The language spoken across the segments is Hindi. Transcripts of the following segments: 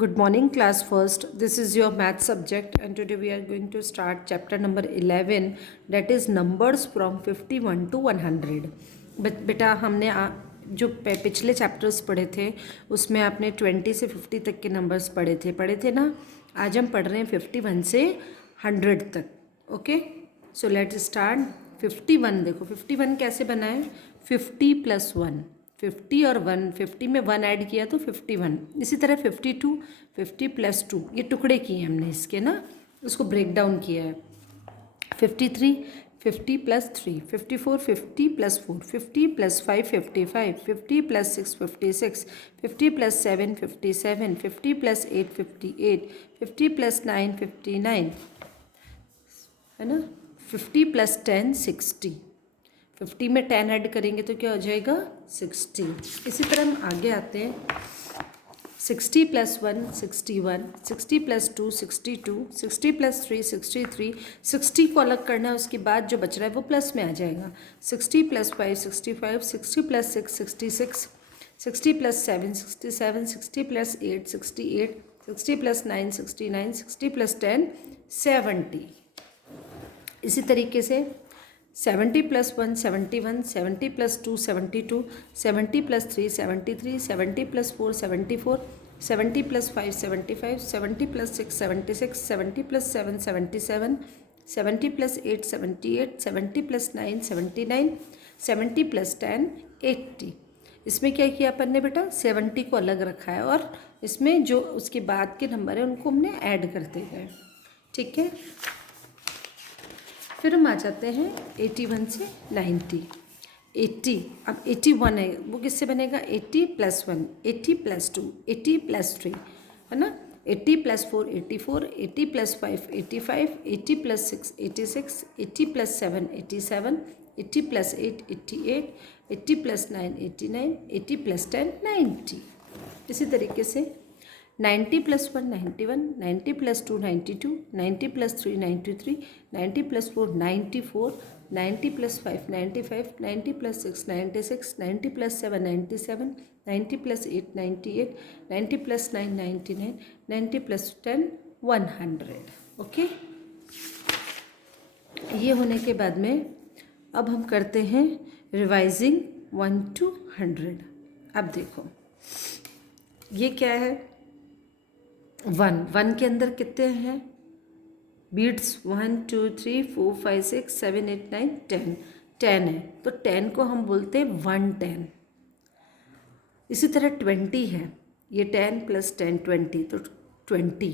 Good morning, class first. This is your math subject, and today we are going to start chapter number 11, that is numbers from 51 to 100. बेटा हमने जो पिछले चैप्टर्स पढ़े थे उसमें आपने 20 से 50 तक के नंबर्स पढ़े थे ना। आज हम पढ़ रहे हैं 51 से 100 तक। Okay, so let start. 51 देखो 51 कैसे बना है, 50 + 1, 50 और 1, 50 में 1 ऐड किया तो 51। इसी तरह 52, 50 + 2, ये टुकड़े किए हमने इसके ना, उसको ब्रेक डाउन किया है। 53, 50 + 3, 54, 50 + 4, 50 + 5, 55, 50 + 6, 56, 50 + 7, 57, 50 + 8, 58, 50 + 9, 59, है ना। 50 + 10, 60। 50 में 10 ऐड करेंगे तो क्या हो जाएगा, 60। इसी तरह हम आगे आते हैं। 60 + 1, 61, 60 + 2, 62, 60 + 3, 63। 60 को अलग करना है, उसके बाद जो बच रहा है वो प्लस में आ जाएगा। 60 + 5, 65, 60 + 6, 66, 60 + 7, 67, 60 + 8, 68, 60 + 9, 69, 60 + 10, 70। इसी तरीके से 70 + 1, 71, 70 + 2, 72, 70 + 3, 73, 70 + 4, 74, 70 + 5, 75, 70 + 6, 76, 70 + 7, 77, 70 + 8, 78, 70 + 9, 79, 70 + 10, 80। इसमें क्या किया अपन ने बेटा, 70 को अलग रखा है और इसमें जो उसके बाद के नंबर हैं उनको हमने ऐड करते गए। ठीक है, फिर हम आ जाते हैं 81 से 90। 80, अब 81 है, वो किससे बनेगा, 80 + 1, 80 + 2, 80 + 3, है ना। 80 + 4, 84, 80 + 5, 85, 80 + 6, 86, 80 + 7, 87, 80 + 8, 88, 80 + 9, 89, 80 + 10, 90। इसी तरीके से 90 + 1, 91, 90 + 2, 92, 90 + 3, 93, 90 + 4, 94, 90 + 5, 95, 90 + 6, 96, 90 + 7, 97, 90 + 8, 98, 90 + 9, 99, 90 + 10, 100। ओके, ये होने के बाद में अब हम करते हैं रिवाइजिंग 1 to 100। अब देखो ये क्या है, 1 के अंदर कितने हैं बीट्स, 1 2 3 4 5 6 7 8 9 10, 10 है तो 10 को हम बोलते हैं 110। इसी तरह 20 है, ये 10 + 10 20, तो 20,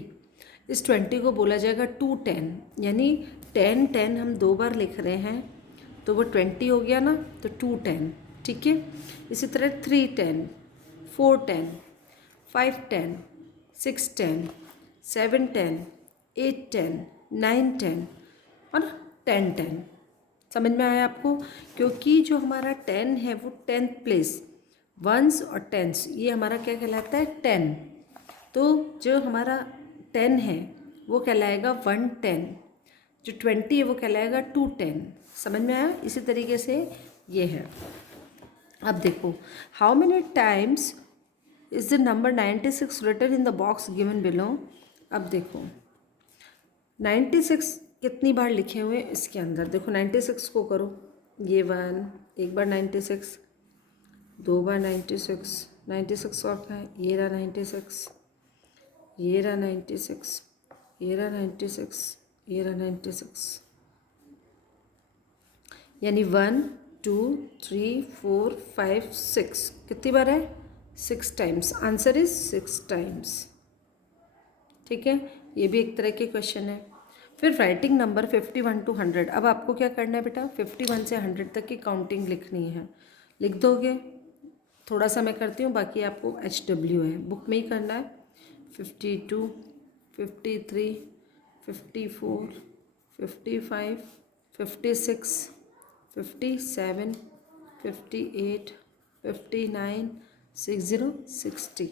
इस 20 को बोला जाएगा 210, यानी 10 10 हम 2 बार लिख रहे हैं तो वो 20 हो गया ना, तो 210। ठीक है, इसी तरह 310, 410, 510, 610, 710, 810, 910 और 1010। समझ में आया आपको, क्योंकि जो हमारा 10 है वो 10th प्लेस, वंस और टेंस, ये हमारा क्या कहलाता है, 10। तो जो हमारा 10 है वो कहलाएगा 110, जो 20 है वो कहलाएगा 210। समझ में आया। इसी तरीके से ये है। अब देखो, how many times is the number 96 written in the box given below. अब देखो 96 कितनी बार लिखे हुए इसके अंदर, देखो 96 को करो, ये 1, एक बार 96, 2 बार 96, 96 और क्या है, ये रहा 96, ये रहा 96, ये रहा 96, ये रहा 96, यानी 1 2 3 4 5 6, कितनी बार है, 6 टाइम्स। Answer is 6 times. ठीक है, ये भी एक तरह के क्वेश्चन है। फिर राइटिंग नंबर 51 to 100। अब आपको क्या करना है बेटा, 51 से 100 तक की काउंटिंग लिखनी है। लिख दोगे, थोड़ा सा मैं करती हूँ, बाकी आपको HW है, बुक में ही करना है। 52, 53, 54, 55, 56, 57, 58, 59, 60, 60,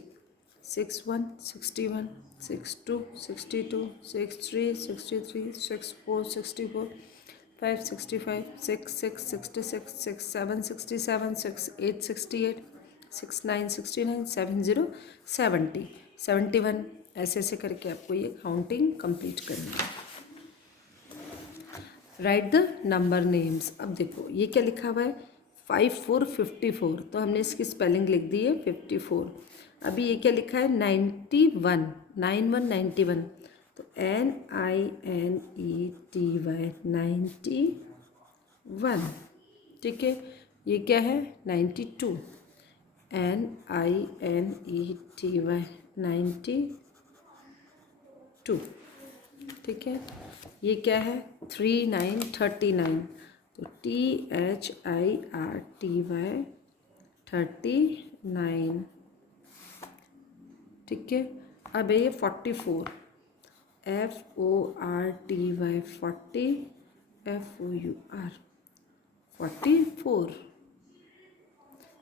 61, 61, 62, 62, 63, 63, 64, 64, 5, 65, 6, 6, 66, 6, 7, 67, 6, 8, 68, 6, 9, 69, 70, 70, 71, ऐसे ऐसे करके आपको ये काउंटिंग कंप्लीट करनी है। Right the number names. अब देखो ये क्या लिखा हुआ है 5454, तो हमने इसकी स्पेलिंग लिख दी है 54। अभी ये क्या लिखा है 91, 91, तो NINETY 91। ठीक है, ये क्या है 92, NINETY 92। ठीक है, ये क्या है 3939, तो THIRTY 39। ठीक है, अब है ये 44, FORTY 40, FOUR 44।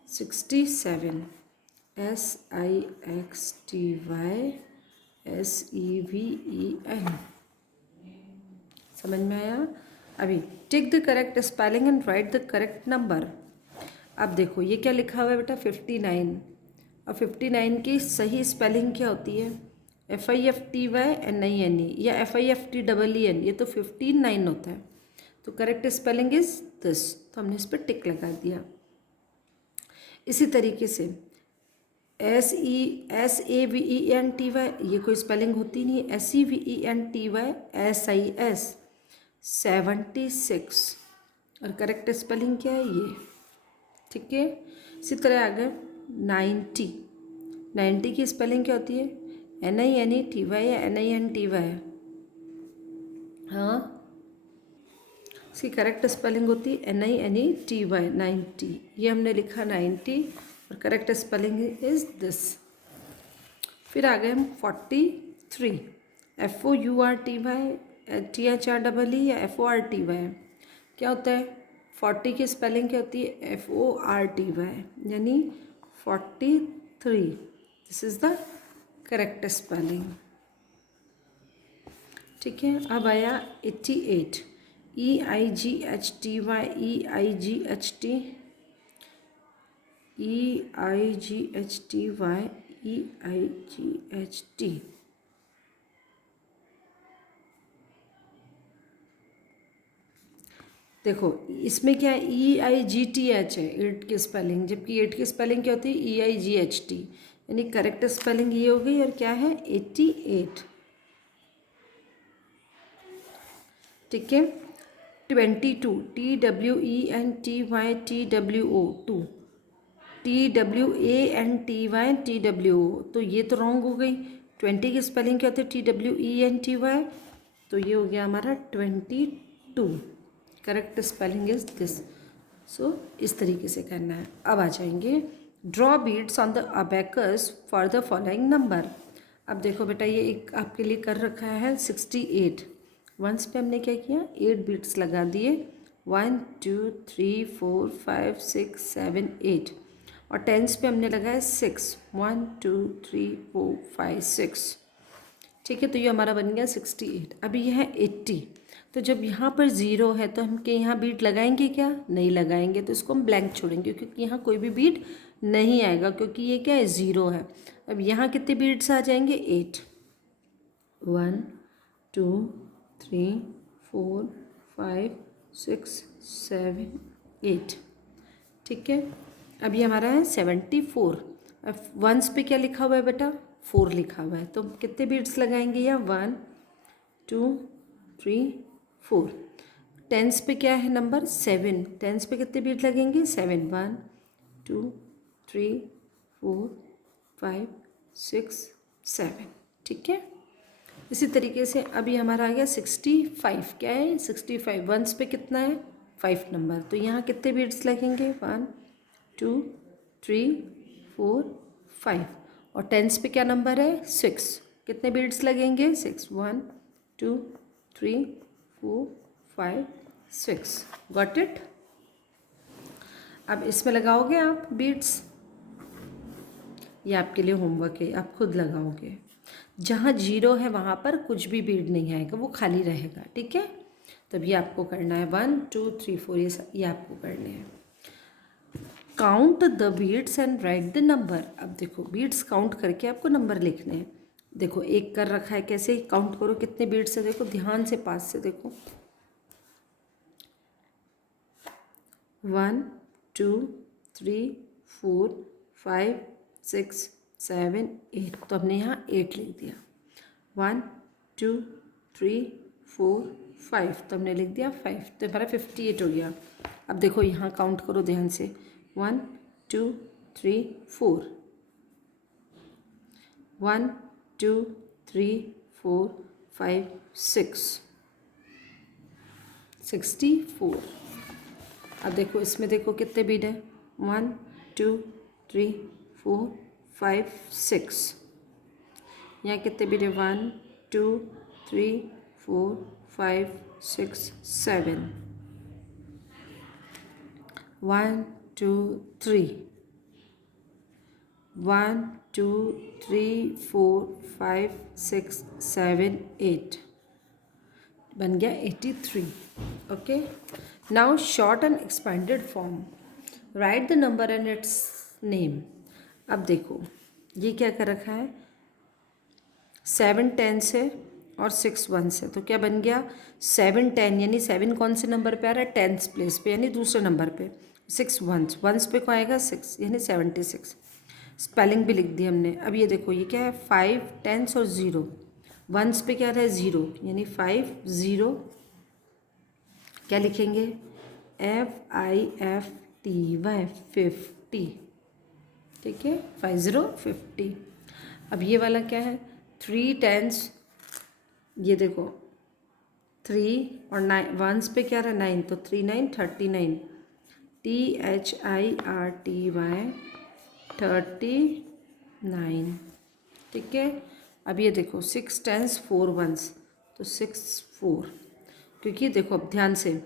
67, SIXTY SEVEN। समझ में आया? अभी tick the correct spelling and write the correct number. अब देखो ये क्या लिखा हुआ है बेटा 59, और 59 की सही स्पेलिंग क्या होती है FIFTYNINE या FIFTEEN, ये तो 59 होता है। तो करेक्ट स्पेलिंग इज दिस, तो हमने इस पर टिक लगा दिया। इसी तरीके से SEVENTY, ये कोई स्पेलिंग होती नहीं है, SEVENTY SIS 76, और करेक्ट स्पेलिंग क्या है ये। ठीक है, इसी तरह आगे 90, 90 की स्पेलिंग क्या होती है NINETY या NINTY। हाँ, इसकी करेक्ट स्पेलिंग होती है NINETY 90, ये हमने लिखा 90, और करेक्ट स्पेलिंग इज दिस। फिर आ गए हम 43, FOURTY THREE या FORTY, क्या होता है 40 की स्पेलिंग क्या होती है FORTY, यानी 43। This is the correct spelling. ठीक है, अब आया 88, EIGHTY EIGHTY। देखो इसमें क्या है EIGTH है 8 की स्पेलिंग, जबकि 8 की स्पेलिंग क्या होती है EIGHT, यानी करेक्ट स्पेलिंग ये हो गई। और क्या है 88। ठीक है, 22, TWENTY TWO, तो ये तो रॉन्ग हो गई। 20 की स्पेलिंग क्या होती है TWENTY, तो ये हो गया हमारा 22। Correct spelling is this. So इस तरीके से करना है। अब आ जाएंगे draw beads on the abacus for the following number. अब देखो बेटा ये एक आपके लिए कर रखा है 68। वंस पे हमने क्या किया 8 बीट्स लगा दिए 1 2 3 4 5 6 7 8, और टेंस पे हमने लगाया 6 1 2 3 4 5 6। ठीक है, तो ये हमारा बन गया 68। अभी यह है 80, तो जब यहाँ पर ज़ीरो है तो हम के यहाँ बीट लगाएंगे क्या, नहीं लगाएंगे, तो इसको हम ब्लैंक छोड़ेंगे क्योंकि यहाँ कोई भी बीट नहीं आएगा क्योंकि ये क्या है ज़ीरो है। अब यहाँ कितने बीट्स आ जाएंगे 8, 1 2 3 4 5 6 7 8। ठीक है, अब ये हमारा है 74। अब वंस पे क्या लिखा हुआ है बेटा 4 लिखा हुआ है, तो कितने बीट्स लगाएंगे यहाँ 1 2 3 4। टेंस पे क्या है नंबर 7, टेंस पे कितने बीट लगेंगे 7 1 2 3 4 5 6 7। ठीक है, इसी तरीके से अभी हमारा आ गया 65। क्या है 65, वंस पे कितना है 5 नंबर, तो यहाँ कितने बीट्स लगेंगे 1 2 3 4 5, और टेंस पे क्या नंबर है 6, कितने बीट्स लगेंगे 6 1 2 3 4 5 6। Got it. अब इसमें लगाओगे आप बीट्स, ये आपके लिए होमवर्क है, आप खुद लगाओगे। जहाँ जीरो है वहाँ पर कुछ भी बीट नहीं आएगा, वो खाली रहेगा। ठीक है, तब ये आपको करना है 1 2 3 4, ये आपको करने हैं। Count the beats and write the number. अब देखो बीट्स काउंट करके आपको नंबर लिखने हैं। देखो एक कर रखा है, कैसे काउंट करो कितने बीट्स है, देखो ध्यान से पास से देखो, 1 2 3 4 5 6 7 8, तो हमने यहाँ 8 लिख दिया। 1 2 3 4 5, तो हमने लिख दिया 5, तो हमारा 58 हो गया। अब देखो यहाँ काउंट करो ध्यान से, 1 2 3 4, 1 2 3 4 5 6, 64। अब देखो इसमें देखो कितने बीट है, 1 2 3 4 5 6, यहाँ कितने बीट है, 1 2 3 4 5 6 7, 1 2 3, 1 2 3 4 5 6 7 8, बन गया 83। Okay, now short and expanded form, right the number and it's name. अब देखो ये क्या कर रखा है, 7 टेंस है और 6 वंस है, तो क्या बन गया 7 10, यानी 7 कौन से नंबर पे आ रहा है, टेंस प्लेस पे यानी दूसरे नंबर पे, 6 वंस, वंस पे कौन आएगा 6 यानी 76। स्पेलिंग भी लिख दी हमने। अब ये देखो ये क्या है, 5 टेंस और 0, वंस पे क्या रहा है 0 यानी 5 0, क्या लिखेंगे FIFTY 50, ठीक है 50 50। अब ये वाला क्या है, 3 टेंस, ये देखो 3 और 9 वंस पे क्या रहा है 9, तो 3 9 39, THIRTY 39, ठीक है। अब ये देखो 6 टेंस 4 वंस, तो 6 4, क्योंकि देखो अब ध्यान से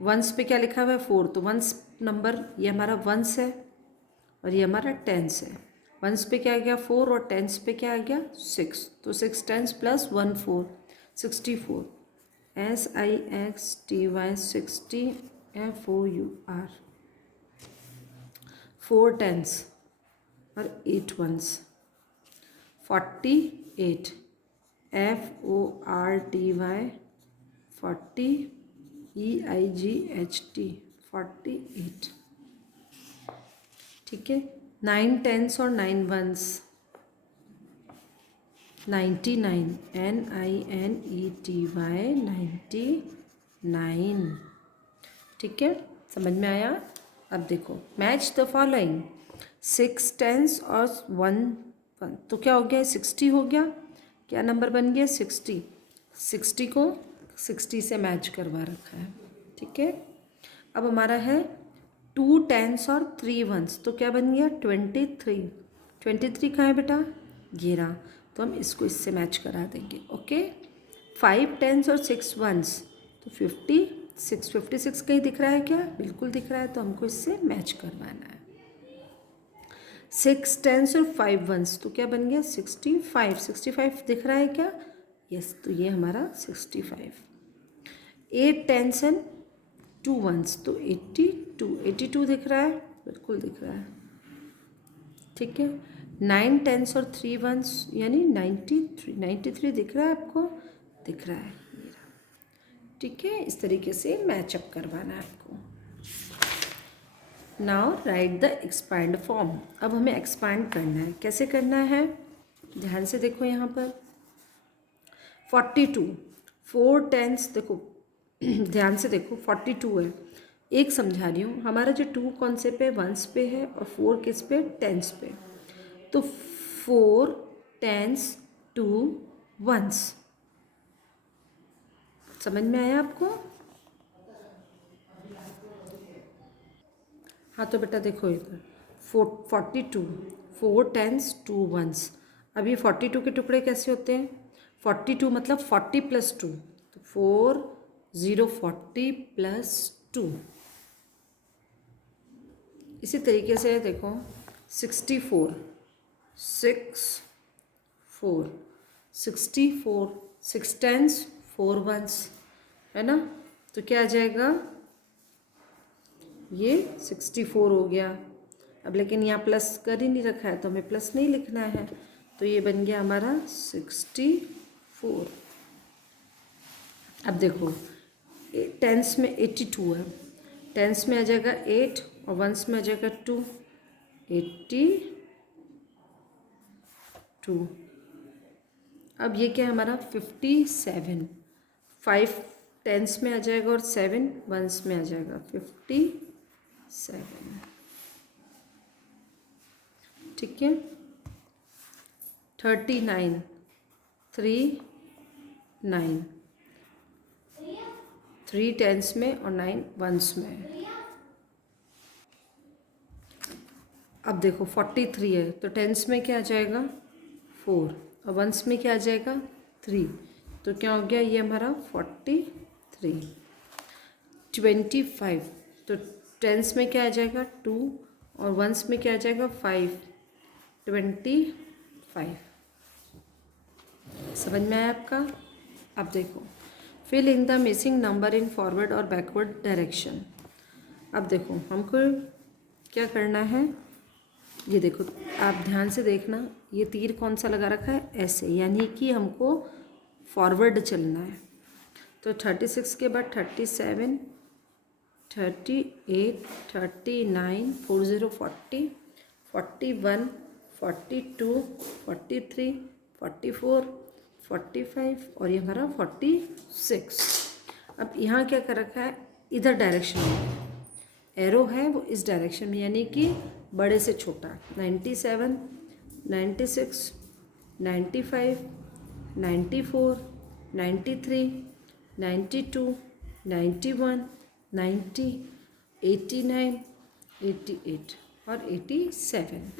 वंस पे क्या लिखा हुआ है 4, तो वंस नंबर ये हमारा वंस है और ये हमारा टेंस है। वंस पे क्या आ गया 4 और टेंस पे क्या आ गया 6, तो 6 tens plus 1 4, 64, SIXTY 60 FOUR, 4 tens और 8 वंस, 48 FORTY 40 EIGHT 48, ठीक है। 9 टेंस और 9 वंस, 99 NINETY 99, ठीक है, समझ में आया। अब देखो मैच द फॉलोइंग, 6 टेंस और 1 1, तो क्या हो गया 60 हो गया, क्या नंबर बन गया 60, 60 को 60 से मैच करवा रखा है, ठीक है। अब हमारा है 2 टेंस और 3 वंस, तो क्या बन गया 23, 23 कहाँ है बेटा, ये रहा, तो हम इसको इससे मैच करा देंगे। ओके, 5 टेंस और 6 वंस, तो 56, 56 कहीं दिख रहा है क्या, बिल्कुल दिख रहा है, तो हमको इससे मैच करवाना है। 6 टेंस और 5 वंस, तो क्या बन गया 65, 65 दिख रहा है क्या, यस, तो ये हमारा 65। 8 टेंस एंड 2 वंस, तो 82, 82 दिख रहा है, बिल्कुल दिख रहा है, ठीक है। 9 टेंस और 3 वंस यानी 93, 93 दिख रहा है आपको, दिख रहा है, ठीक है। इस तरीके से मैचअप करवाना है आपको। Now right the expand form, अब हमें एक्सपैंड करना है, कैसे करना है, ध्यान से देखो यहाँ पर 42, 4 टेंस, देखो ध्यान से देखो 42 है, एक समझा रही हूँ, हमारा जो 2 कौन से पे वंस पे है और 4 किस पे टेंस पे, तो 4 टेंस 2 वंस, समझ में आया आपको। हाँ तो बेटा देखो इधर 42, 4 टेंस 2 वंस, अब ये 42 के टुकड़े कैसे होते हैं, 42 मतलब 40 + 2, तो 4 0 40 + 2। इसी तरीके से देखो 64 6 4, 64 6 टेंस 4 वंस, है ना, तो क्या आ जाएगा, ये 64 हो गया। अब लेकिन यहाँ प्लस कर ही नहीं रखा है, तो हमें प्लस नहीं लिखना है, तो ये बन गया हमारा 64। अब देखो टेंस में 82 है, टेंस में आ जाएगा 8 और वंस में आ जाएगा 2, 82। अब ये क्या है हमारा 57, 5 टेंस में आ जाएगा और 7 वंस में आ जाएगा 57। ठीक है। 39, 3 9, 3 टेंस में और 9 वंस में। अब देखो 43 है, तो टेंस में क्या आ जाएगा 4 और वंस में क्या आ जाएगा 3, तो क्या हो गया ये हमारा 43। 25, तो टेंस में क्या आ जाएगा 2 और वंस में क्या आ जाएगा 5, 25। समझ में आया आपका। अब देखो fill in the missing number in forward और बैकवर्ड डायरेक्शन। अब देखो हमको क्या करना है, ये देखो आप ध्यान से देखना, ये तीर कौन सा लगा रखा है ऐसे, यानी कि हमको फॉरवर्ड चलना है। तो 36 के बाद 37, 38, 39, 40, 40, 41, 42, 43, 44, 45 और ये हमारा 46। अब यहाँ क्या कर रखा है, इधर डायरेक्शन में एरो है वो इस डायरेक्शन में, यानी कि बड़े से छोटा। 97, 96, 95, 94, 93, 92, 91, 90, 89, 88 और 87।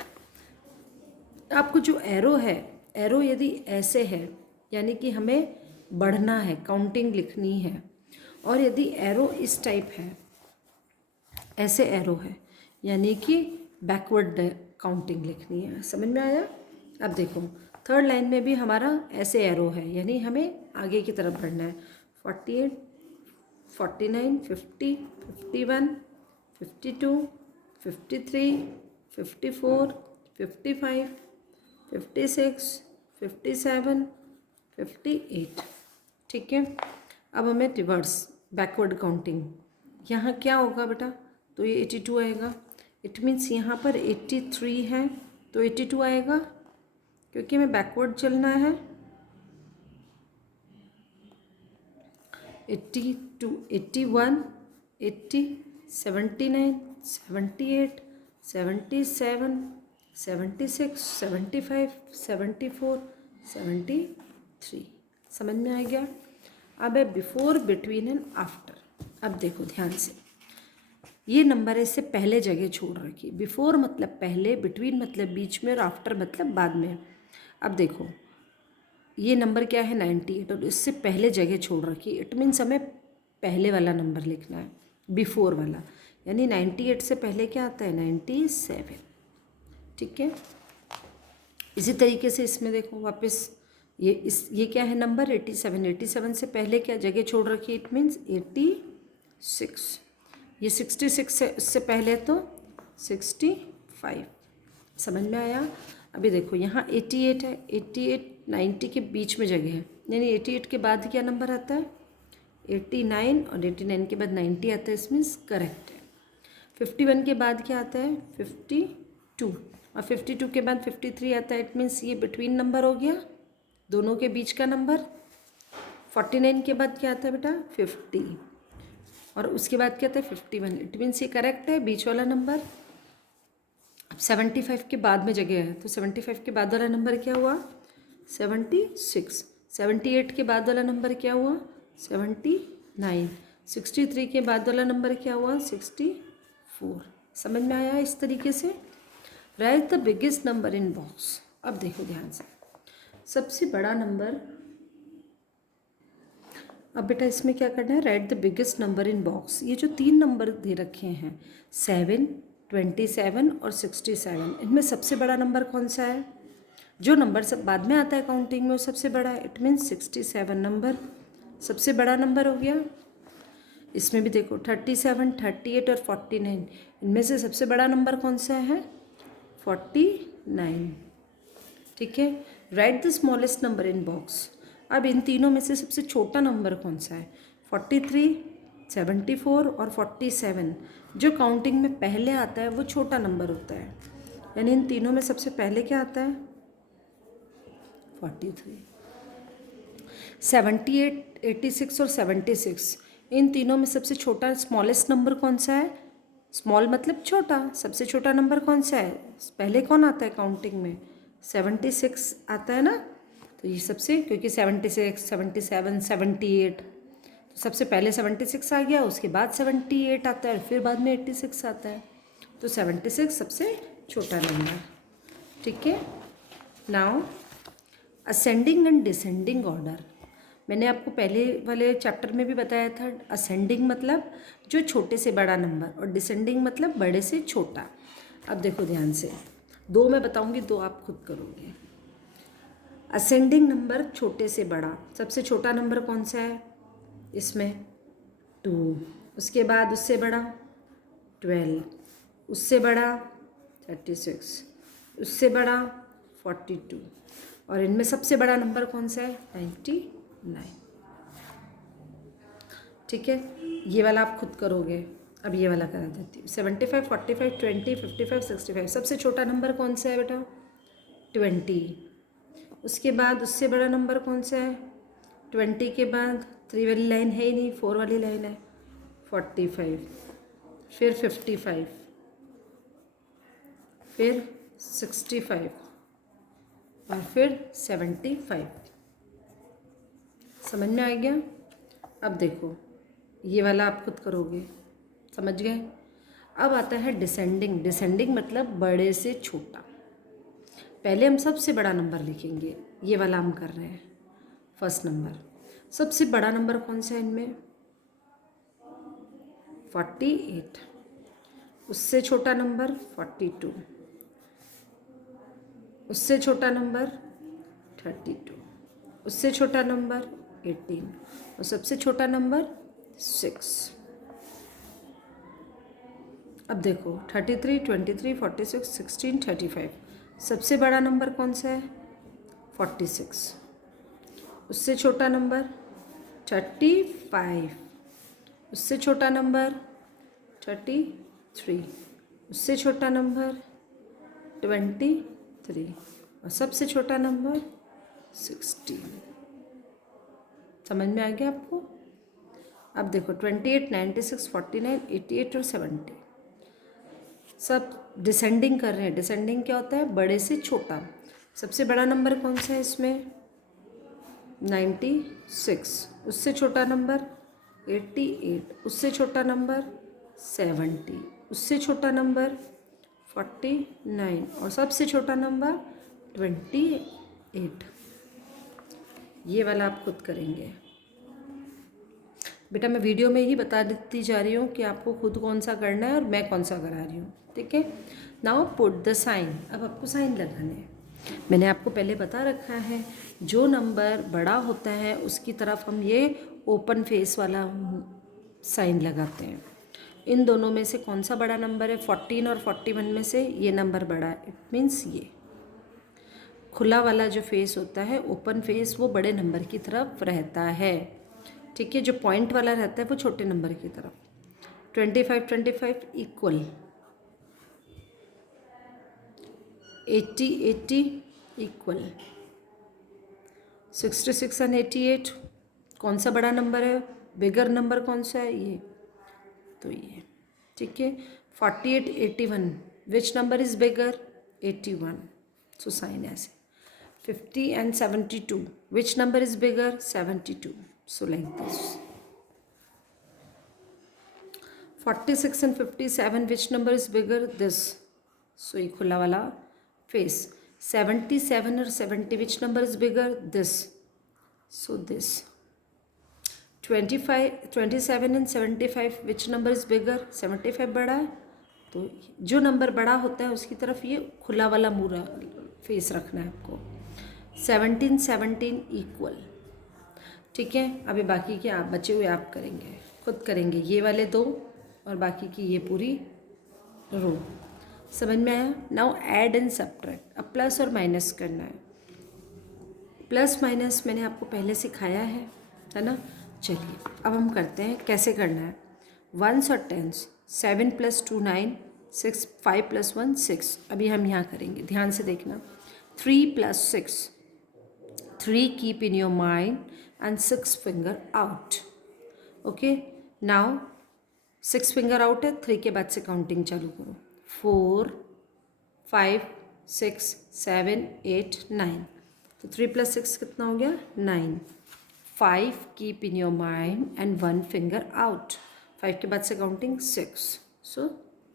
आपको जो एरो है, एरो यदि ऐसे है यानी कि हमें बढ़ना है, काउंटिंग लिखनी है, और यदि एरो इस टाइप है, ऐसे एरो है, यानी कि बैकवर्ड काउंटिंग लिखनी है। समझ में आया। अब देखो थर्ड लाइन में भी हमारा ऐसे एरो है, यानी हमें आगे की तरफ बढ़ना है। 48, 49, 50, 51, 52, 53, 54, 55, 56, 57, 58। ठीक है। अब हमें रिवर्स बैकवर्ड काउंटिंग, यहाँ क्या होगा बेटा, तो ये 82 आएगा। इट मीन्स यहाँ पर 83 है तो 82 आएगा, क्योंकि हमें बैकवर्ड चलना है। 82, 81, 80, 79, 78, 77, 76, 75, 74, 73। समझ में आ गया। अब है बिफोर, बिटवीन एंड आफ्टर। अब देखो ध्यान से, ये नंबर है इससे पहले जगह छोड़ रखी। बिफोर मतलब पहले, बिटवीन मतलब बीच में और आफ्टर मतलब बाद में। अब देखो ये नंबर क्या है 98 और इससे पहले जगह छोड़ रखी। इट मीन्स हमें पहले वाला नंबर लिखना है, बिफोर वाला, यानी 98 से पहले क्या आता है 97। ठीक है। इसी तरीके से इसमें देखो वापस ये क्या है नंबर 87, 87 से पहले क्या जगह छोड़ रखी, इट मीन्स 86। ये 66 से उससे पहले तो 65। समझ में आया। अभी देखो यहाँ 88 है, 88 90 के बीच में जगह है, यानी 88 के बाद क्या नंबर आता है 89 और 89 के बाद 90 आता है, इसमें करेक्ट है। 51 के बाद क्या आता है 52 और 52 के बाद 53 आता है, इट मीन्स ये बिटवीन नंबर हो गया, दोनों के बीच का नंबर। 49 के बाद क्या आता है बेटा 50 और उसके बाद क्या आता है 51, इट मीन्स ये करेक्ट है, बीच वाला नंबर। अब 75 के बाद में जगह है, तो 75 के बाद वाला नंबर क्या हुआ 76। 78 के बाद वाला नंबर क्या हुआ 79। 63 के बाद वाला नंबर क्या हुआ 64। समझ में आया। इस तरीके से right the biggest number in box. अब देखो ध्यान से, सबसे बड़ा नंबर, अब बेटा इसमें क्या करना है right the biggest number in box. ये जो 3 नंबर दे रखे हैं 7, 27 और 67, इनमें सबसे बड़ा नंबर कौन सा है, जो नंबर सब बाद में आता है काउंटिंग में वो सबसे बड़ा है, इट मीन्स 67 नंबर सबसे बड़ा नंबर हो गया। इसमें भी देखो 37, 38 और 49, इनमें से सबसे बड़ा नंबर कौन सा है 49। ठीक है। Right the smallest number in box. अब इन तीनों में से सबसे छोटा नंबर कौन सा है? 43, 74 और 47। जो काउंटिंग में पहले आता है वो छोटा नंबर होता है, यानी इन तीनों में सबसे पहले क्या आता है? 43। 78, 86 और 76, इन तीनों में सबसे छोटा स्मॉलेस्ट नंबर कौन सा है? स्मॉल मतलब छोटा, सबसे छोटा नंबर कौन सा है? पहले कौन आता है काउंटिंग में? 76 आता है ना। तो ये सबसे, क्योंकि 76, 77, 78, तो सबसे पहले 76 आ गया, उसके बाद 78 आता है और फिर बाद में 86 आता है। तो 76 सबसे छोटा नंबर। ठीक है। Now ascending and descending order. मैंने आपको पहले वाले चैप्टर में भी बताया था, असेंडिंग मतलब जो छोटे से बड़ा नंबर और डिसेंडिंग मतलब बड़े से छोटा। अब देखो ध्यान से, दो मैं बताऊंगी, दो आप खुद करोगे। असेंडिंग नंबर छोटे से बड़ा, सबसे छोटा नंबर कौन सा है इसमें? 2। उसके बाद उससे बड़ा 12, उससे बड़ा 36, उससे बड़ा 42 और इनमें सबसे बड़ा नंबर कौन सा है? 99। ठीक है, ये वाला आप खुद करोगे। अब ये वाला करा देती हूँ। 75, 45, 20, 55, 65, सबसे छोटा नंबर कौन सा है बेटा? 20। उसके बाद उससे बड़ा नंबर कौन सा है? 20 के बाद 3 वाली लाइन है ही नहीं, 4 वाली लाइन है, 45, फिर 55, फिर 65 और फिर 75। समझ में आ गया? अब देखो ये वाला आप खुद करोगे, समझ गए? अब आता है डिसेंडिंग। डिसेंडिंग मतलब बड़े से छोटा। पहले हम सबसे बड़ा नंबर लिखेंगे, ये वाला हम कर रहे हैं। फर्स्ट नंबर, सबसे बड़ा नंबर कौन सा है इनमें? 48। उससे छोटा नंबर 42, उससे छोटा नंबर 32, उससे छोटा नंबर 18 और सबसे छोटा नंबर 6। अब देखो 33, 23, 46, 16, 35, सबसे बड़ा नंबर कौन सा है? 46, उससे छोटा नंबर 35, उससे छोटा नंबर 33, उससे छोटा नंबर 23 और सबसे छोटा नंबर 16। समझ में आ गया आपको? अब देखो 28, 96, 49, 88 और 70 सब डिसेंडिंग कर रहे हैं। डिसेंडिंग क्या होता है? बड़े से छोटा। सबसे बड़ा नंबर कौन सा है इसमें? 96, उससे छोटा नंबर 88, उससे छोटा नंबर 70, उससे छोटा नंबर 49 और सबसे छोटा नंबर 28। ये वाला आप खुद करेंगे बेटा। मैं वीडियो में ही बता देती जा रही हूँ कि आपको खुद कौन सा करना है और मैं कौन सा करा रही हूँ। ठीक है। Now put the sign. अब आपको साइन लगाने हैं। मैंने आपको पहले बता रखा है, जो नंबर बड़ा होता है उसकी तरफ हम ये ओपन फेस वाला साइन लगाते हैं। इन दोनों में से कौन सा बड़ा नंबर है? 14 और 41 में से ये नंबर बड़ा है। इट मीन्स ये खुला वाला जो फेस होता है, ओपन फेस, वो बड़े नंबर की तरफ रहता है। ठीक है, जो पॉइंट वाला रहता है वो छोटे नंबर की तरफ। 25, 25 इक्वल, 80, 80 इक्वल, 66 एंड 88 कौन सा बड़ा नंबर है? बिगर नंबर कौन सा है? ये, तो ये। ठीक है। 48, 81 which number is bigger? 81, so sine ऐसे। 50 and 72 which number is bigger? 72, so like this. 46 and 57 which number is bigger? This, so ये खुला वाला face. 77 और 70 which number is bigger? This, so this. 25, 27 and 75 which number is bigger? 75 बड़ा है, तो जो नंबर बड़ा होता है उसकी तरफ ये खुला वाला मुँह फेस रखना है आपको। 17, 17 इक्वल। ठीक है। अभी बाकी के आप बचे हुए आप करेंगे, खुद करेंगे, ये वाले दो और बाकी की ये पूरी रो। समझ में आया? Now add and subtract. अब प्लस और माइनस करना है। प्लस माइनस मैंने आपको पहले सिखाया है ना। चलिए अब हम करते हैं कैसे करना है। वंस और टेंस, 7 + 2 9, 6 5 + 1 6। अभी हम यहाँ करेंगे, ध्यान से देखना। 3 + 6, 3 keep in your mind and 6 finger out. Okay, now 6 finger out है, 3 के बाद से काउंटिंग चालू करो। 4 5 6 7 8 9। तो 3 + 6 कितना हो गया? 9। 5 keep in your mind and 1 finger out. 5 के बाद से काउंटिंग 6, सो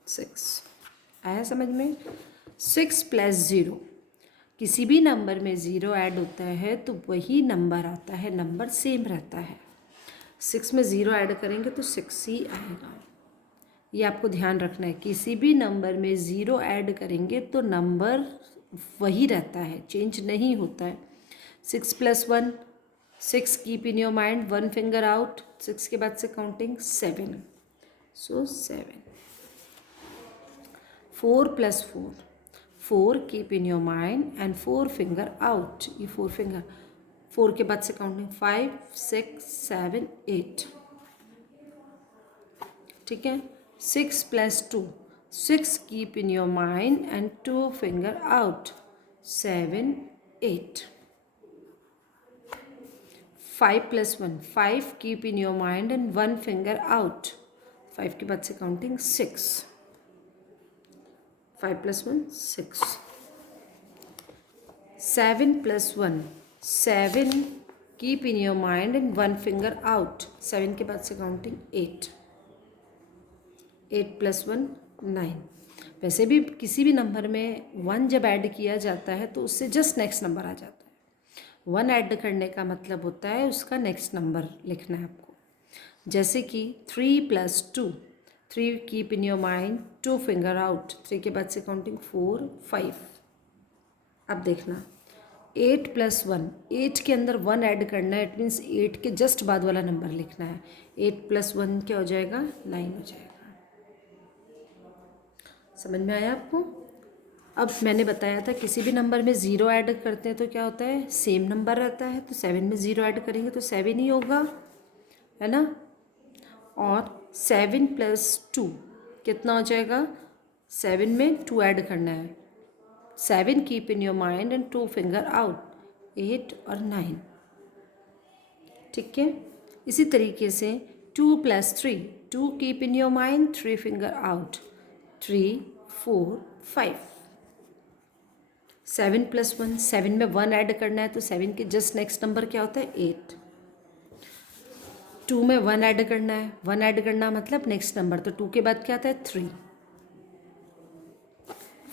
6। आया समझ में? 6 + 0, किसी भी नंबर में 0 ऐड होता है तो वही नंबर आता है, नंबर सेम रहता है। 6 में 0 ऐड करेंगे तो 6 ही आएगा। ये आपको ध्यान रखना है, किसी भी नंबर में 0 ऐड करेंगे तो नंबर वही रहता है, चेंज नहीं होता है। 6 + 1 6, keep in your mind 1 finger out. 6 के बाद से counting 7, so 7। 4 + 4 4, keep in your mind and 4 finger out. ये 4 फिंगर, 4 के बाद से काउंटिंग 5 6 7 8। ठीक है। 6 + 2 6, keep in your mind and 2 finger out. 7 8। 5 + 1 5, keep in your mind and 1 finger out. 5 के बाद से counting 6। 5 + 1 6। 7 + 1 7, keep in your mind and 1 finger out. 7 के बाद से काउंटिंग 8। 8 + 1 9। वैसे भी किसी भी नंबर में 1 जब ऐड किया जाता है तो उससे जस्ट नेक्स्ट नंबर आ जाता है। 1 ऐड करने का मतलब होता है उसका नेक्स्ट नंबर लिखना है आपको। जैसे कि 3 + 2 3, keep in your mind 2 finger out. 3 के बाद से काउंटिंग 4 5। अब देखना 8 + 1 8 के अंदर 1 ऐड करना है, इट मीन्स 8 के जस्ट बाद वाला नंबर लिखना है। 8 + 1 क्या हो जाएगा? 9 हो जाएगा। समझ में आया आपको? अब मैंने बताया था किसी भी नंबर में 0 ऐड करते हैं तो क्या होता है? सेम नंबर रहता है। तो 7 में 0 ऐड करेंगे तो 7 ही होगा, है ना। और 7 + 2 कितना हो जाएगा? 7 में 2 ऐड करना है। 7, keep in your mind and 2 finger out. 8 और 9। ठीक है। इसी तरीके से 2 + 3 2, keep in your mind 3 finger out. 3 4 5। 7 + 1 7 में 1 ऐड करना है तो 7 के just नेक्स्ट नंबर क्या होता है? 8। 2 में 1 ऐड करना है, 1 ऐड करना मतलब नेक्स्ट नंबर, तो 2 के बाद क्या आता है? 3।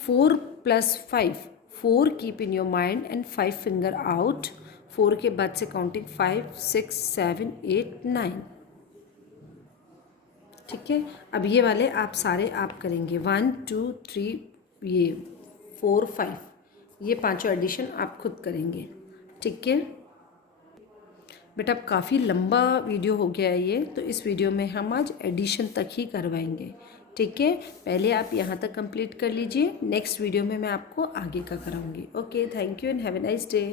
4 + 5 4, keep in your mind and 5 finger out. 4 के बाद से काउंटिंग 5 6 7 8 9। ठीक है। अब ये वाले आप सारे आप करेंगे 1 2 3, ये 4 5, ये पांचों एडिशन आप खुद करेंगे। ठीक है बेटा, अब काफ़ी लंबा वीडियो हो गया है ये, तो इस वीडियो में हम आज एडिशन तक ही करवाएंगे। ठीक है, पहले आप यहाँ तक कंप्लीट कर लीजिए, नेक्स्ट वीडियो में मैं आपको आगे का कराऊंगी। Okay, thank you and have a nice day.